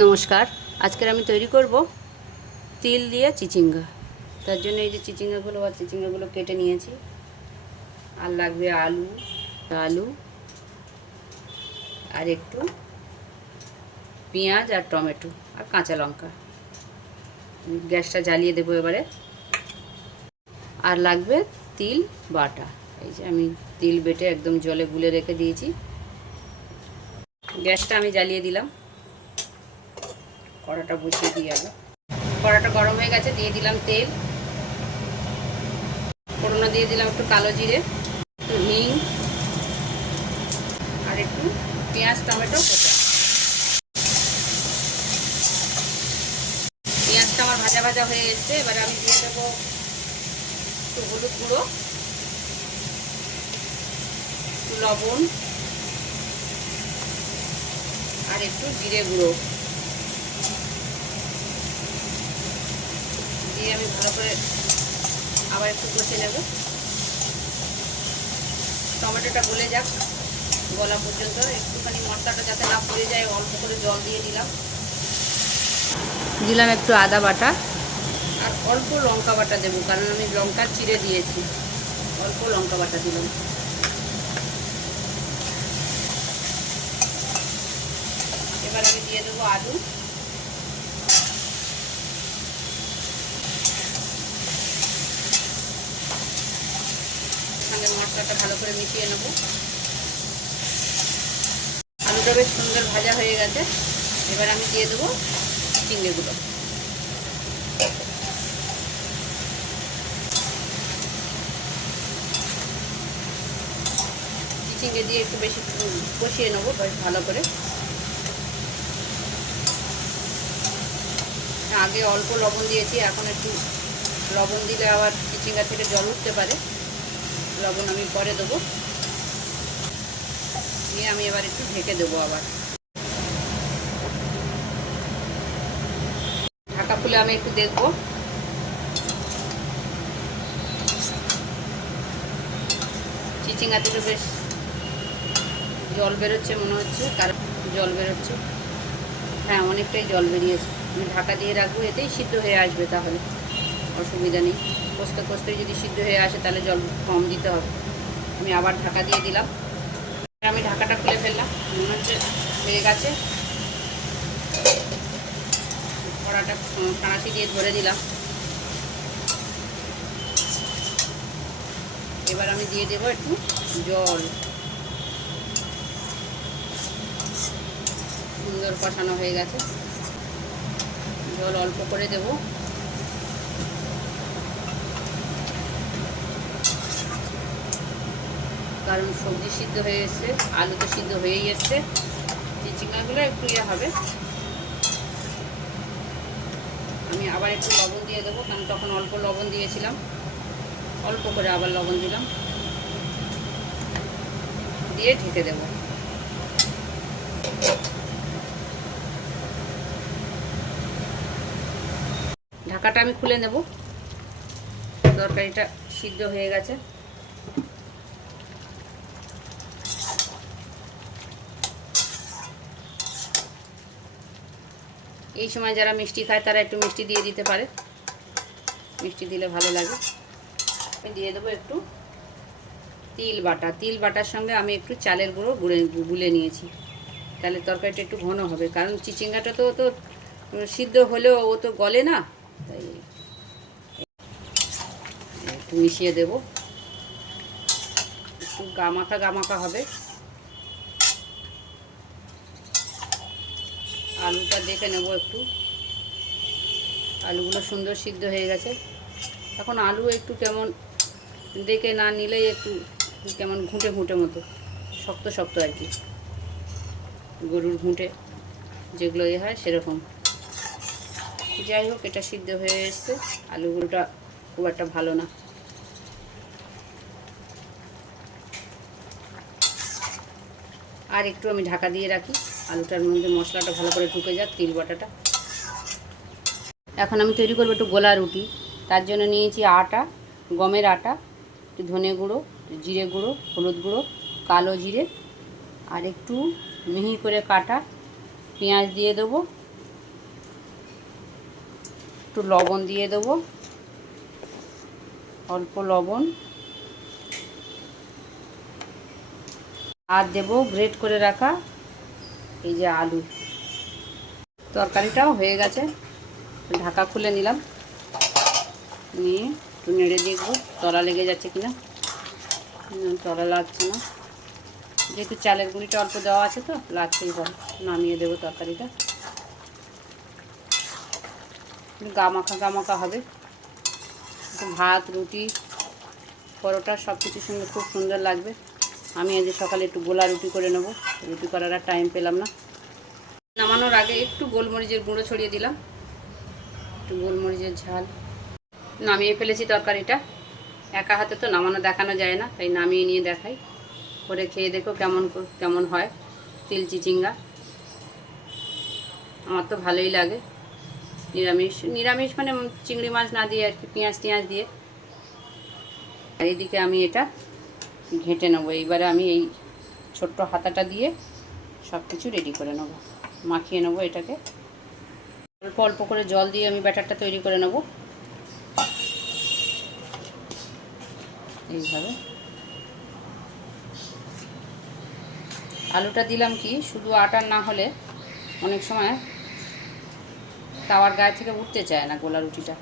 নমস্কার। আজকের আমি তৈরি করব তিল দিয়ে চিচিঙ্গা। তার জন্য এই যে চিচিঙ্গাগুলো কেটে নিয়েছি। আর লাগবে আলু আলু আর একটু পেঁয়াজ আর টমেটো আর কাঁচা লঙ্কা। গ্যাসটা জ্বালিয়ে দেবো এবারে। আর লাগবে তিল বাটা। এই যে আমি তিল বেটে একদম জলে গুলে রেখে দিয়েছি। গ্যাসটা আমি জ্বালিয়ে দিলাম। কড়াটা বসিয়ে দিয়ে গেল। কড়াটা গরম হয়ে গেছে, দিয়ে দিলাম তেল। ফোড়নে দিয়ে দিলাম একটু কালো জিরে, একটু হিং আর একটু পেঁয়াজ টমেটো কোটা। পেঁয়াজটা আমার ভাজা ভাজা হয়ে এসছে। এবারে আমি দিয়ে দেবো একটু হলুদ গুঁড়ো, একটু লবণ আর একটু জিরে গুঁড়ো দিয়ে আমি ভালো করে আবার একটু কষে নেব। টমেটোটা গলে যাক, গলা পর্যন্ত একটুখানি মশলাটা যাতে না পড়ে যায় অল্প করে জল দিয়ে দিলাম একটু আদা বাটা আর অল্প লঙ্কা বাটা দেবো, কারণ আমি লঙ্কা চিড়ে দিয়েছি। অল্প লঙ্কা বাটা দিলাম। এবার আমি দিয়ে দেবো আলু। এখানে মশলাটা ভালো করে মিশিয়ে নেব। আলুটা বেশ সুন্দর ভাজা হয়ে গেছে। এবার আমি দিয়ে দেবো চিংড়িগুলো। চিংড়ি দিয়ে একটু বেশি কষিয়ে নেবো বেশ ভালো করে। আগে অল্প লবণ দিয়েছি, এখন একটু লবণ দিলে আবার চিচিঙ্গা থেকে জল উঠতে পারে। লবণ আমি পরে দেবো। নিয়ে আমি এবার একটু ঢেকে দেবো। আবার ঢাকা খুলে আমি একটু দেখবো। চিচিঙ্গা থেকে বেশ জল বেরোচ্ছে মনে হচ্ছে, কারণ জল বেরোচ্ছে। হ্যাঁ, অনেকটাই জল বেরিয়েছে। আমি ঢাকা দিয়ে রাখবো, এতেই সিদ্ধ হয়ে আসবে, তাহলে অসুবিধা নেই। কষতে কষতে যদি সিদ্ধ হয়ে আসে তাহলে জল কম দিতে হবে। আমি আবার ঢাকা দিয়ে দিলাম। আমি ঢাকাটা খুলে ফেললাম। মনে হচ্ছে হয়ে গেছে। কড়াটা কাঁচি দিয়ে ধরে দিলাম। এবার আমি দিয়ে দেবো একটু জল। সুন্দর কষানো হয়ে গেছে। জল অল্প করে দেব। কারণ সবজি সিদ্ধ হয়ে এসছে, আলু তো সিদ্ধ হয়েই এসছে। চিচিঙ্গাগুলো একটু হবে। আমি আবার একটু লবণ দিয়ে দেবো, কারণ তখন অল্প লবণ দিয়েছিলাম। অল্প করে আবার লবণ দিলাম, দিয়ে ঢেকে দেব। ঢাকাটা আমি খুলে নেব। তরকারিটা সিদ্ধ হয়ে গেছে। এই সময় যারা মিষ্টি খায় তারা একটু মিষ্টি দিয়ে দিতে পারে। মিষ্টি দিলে ভালো লাগে। আমি দিয়ে দেবো একটু তিল বাটা। তিল বাটার সঙ্গে আমি একটু চালের গুঁড়ো গুলে নিয়েছি, তাহলে তরকারিটা একটু ঘন হবে। কারণ চিচিঙ্গাটা তো সিদ্ধ হলেও ও তো গলে না, তাই একটু মিশিয়ে দেব। একটু গামাখা গামাখা হবে। আলুটা দেখে নেব একটু। আলুগুলো সুন্দর সিদ্ধ হয়ে গেছে। এখন আলু একটু কেমন দেখে না নিলেই একটু কেমন ঘুঁটে ঘুঁটে মতো, শক্ত শক্ত আর কি, গরুর ঘুঁটে যেগুলো হয় সেরকম। যাই হোক, এটা সিদ্ধ হয়ে এসছে। আলুগুলোটা খুব একটা ভালো না। আর একটু আমি ঢাকা দিয়ে রাখি, আলুটার মধ্যে মশলাটা ভালো করে ঢুকে যাক, তিল বাটাটা। এখন আমি তৈরি করবো একটু গোলা রুটি। তার জন্য নিয়েছি আটা, গমের আটা, একটু ধনে গুঁড়ো, জিরে গুঁড়ো, হলুদ গুঁড়ো, কালো জিরে আর একটু মিহি করে কাটা পেঁয়াজ দিয়ে দেবো। একটু লবণ দিয়ে দেবো, অল্প লবণ, আর দেবো গ্রেট করে রাখা এই যে আলু। তরকারিটাও হয়ে গেছে, ঢাকা খুলে নিলাম, নিয়ে একটু নেড়ে দেখবো তলা লেগে যাচ্ছে কিনা। তলা লাগছে না, যেহেতু চালের গুঁড়িটা অল্প দেওয়া আছে তো লাগছেই পরে। নামিয়ে দেবো তরকারিটা, গা মাখা হবে। ভাত, রুটি, পরোটা সব কিছুর সঙ্গে খুব সুন্দর লাগবে। আমি আজ সকালে একটু গোলা রুটি করে নেব, রুটি করার আর টাইম পেলাম না। নামানোর আগে একটু গোলমরিচের গুঁড়ো ছড়িয়ে দিলাম, একটু গোলমরিচের ঝাল। নামিয়ে ফেলেছি তরকারিটা। একা হাতে তো নামানো দেখানো যায় না, তাই নামিয়ে নিয়ে দেখাই। করে খেয়ে দেখো কেমন হয় তিল চিচিঙ্গা। আমার তো ভালোই লাগে। নিরামিষ মানে চিংড়ি মাছ না দিয়ে আর কি, পেঁয়াজ দিয়ে। আর এইদিকে আমি এটা ঘেঁটে নেবো। এইবারে আমি এই ছোট্ট হাতাটা দিয়ে সব কিছু রেডি করে নেবো, মাখিয়ে নেবো এটাকে। অল্প অল্প করে জল দিয়ে আমি ব্যাটারটা তৈরি করে নেব এইভাবে। আলুটা দিলাম কি শুধু আটার না হলে অনেক সময় তাওয়ার গায়ে থেকে উঠতে চায় না গোলা রুটিটা।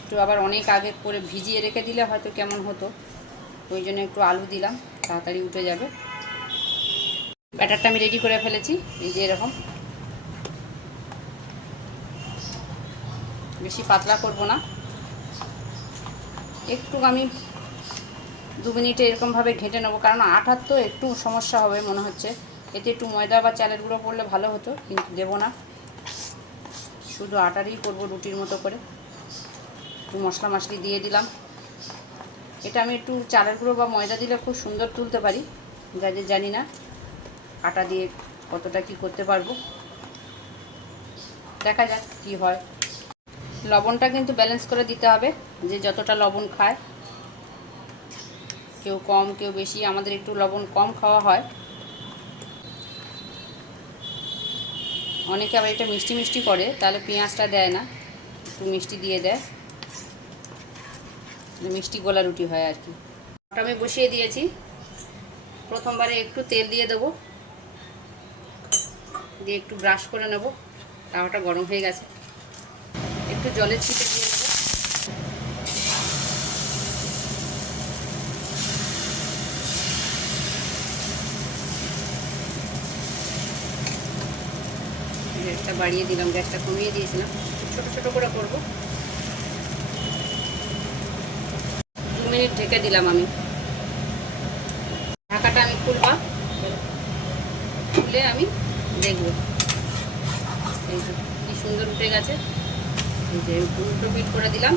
একটু আবার অনেক আগে করে ভিজিয়ে রেখে দিলে হয়তো কেমন হতো, ওই জন্য একটু আলু দিলাম, তাড়াতাড়ি উঠে যাবে। ব্যাটারটা আমি রেডি করে ফেলেছি, এই যে এরকম। বেশি পাতলা করব না, একটু আমি 2 মিনিটে এরকমভাবে ঘেঁটে নেবো, কারণ আটার তো একটু সমস্যা হবে মনে হচ্ছে। এতে একটু ময়দা বা চালের গুঁড়ো পড়লে ভালো হতো, কিন্তু দেবো না, শুধু আটারই করব রুটির মতো করে। একটু মশলা মশলি দিয়ে দিলাম। এটা আমি একটু চালের গুঁড়ো বা ময়দা দিলে খুব সুন্দর তুলতে পারি, গাজে জানি না আটা দিয়ে কতটা কি করতে পারবো, দেখা যাক কি হয়। লবণটা কিন্তু ব্যালেন্স করে দিতে হবে, যে যতটা লবণ খায়, কেউ কম কেউ বেশি। আমাদের একটু লবণ কম খাওয়া হয়। অনেকে আবার এটা মিষ্টি মিষ্টি করে, তাহলে পেঁয়াজটা দেয় না, একটু মিষ্টি দিয়ে দেয়, মিষ্টি গোলা রুটি হয় আর কি। ওটা আমি বসিয়ে দিয়েছি। প্রথমবারে একটু তেল দিয়ে দেবো, দিয়ে একটু ব্রাশ করে নেব। তাওয়াটা গরম হয়ে গেছে, একটু জলের ছিটে দিয়ে দেবো। গ্যাসটা বাড়িয়ে দিলাম, গ্যাসটা কমিয়ে দিয়েছিলাম। ছোটো ছোটো করে করবো। 2 মিনিট ঢেকে দিলাম আমি। ঢাকাটা আমি খুললাম, খুলে আমি দেখব এই যে কি সুন্দর উঠে গেছে। এই যে উল্টো পিট করে দিলাম,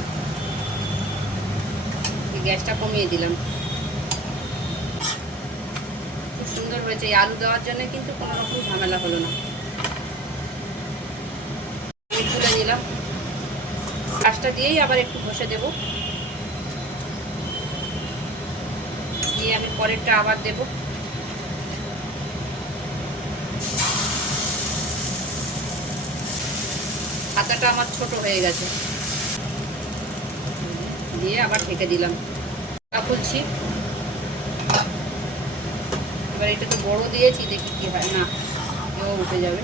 গ্যাসটা কমিয়ে দিলাম। খুব সুন্দর হয়েছে। এই আলু দেওয়ার জন্য কিন্তু কোনো রকম ঝামেলা হলো না। আমি তুলে নিলাম, গ্যাসটা দিয়েই আবার একটু ঘষে দেব, দিয়ে আমি পরেরটা আবার দেব। হাতাটা আমার ছোট হয়ে গেছে, দিয়ে আবার ঢেকে দিলাম। খুলছি এবার। এটা তো বড় দিয়েছি, দেখি কি হয়। না, এও উঠে যাবে।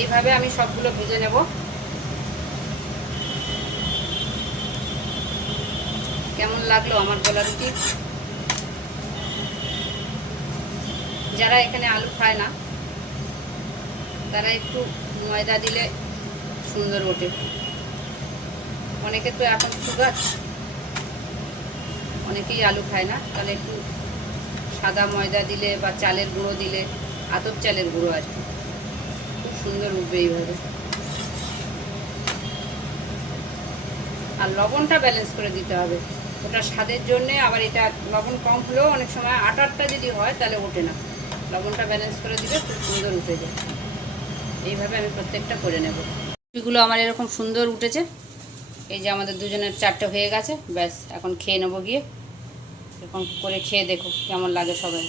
এইভাবে আমি সবগুলো ভেজে নেব। কেমন লাগলো আমার গোলা রুটি? যারা এখানে আলু খায় না তারা একটু ময়দা দিলে সুন্দর ওঠে। অনেকে তো এখন সুগার, অনেকেই আলু খায় না, তাহলে একটু সাদা ময়দা দিলে বা চালের গুঁড়ো দিলে, আতপ চালের গুঁড়ো আর কি, খুব সুন্দর উঠবে এইভাবে। আর লবণটা ব্যালেন্স করে দিতে হবে, ওটা স্বাদের জন্যে। আবার এটা লবণ কম হলেও অনেক সময় আটারটা যদি হয় তাহলে ওঠে না। লবণটা ব্যালেন্স করে দিলে খুব সুন্দর উঠে যায়। এইভাবে আমি প্রত্যেকটা করে নেব। লুচিগুলো আমার এরকম সুন্দর উঠেছে। এই যে আমাদের দুজনের 4টে হয়ে গেছে, ব্যাস এখন খেয়ে নেবো গিয়ে। এরকম করে খেয়ে দেখো কেমন লাগে সবাই।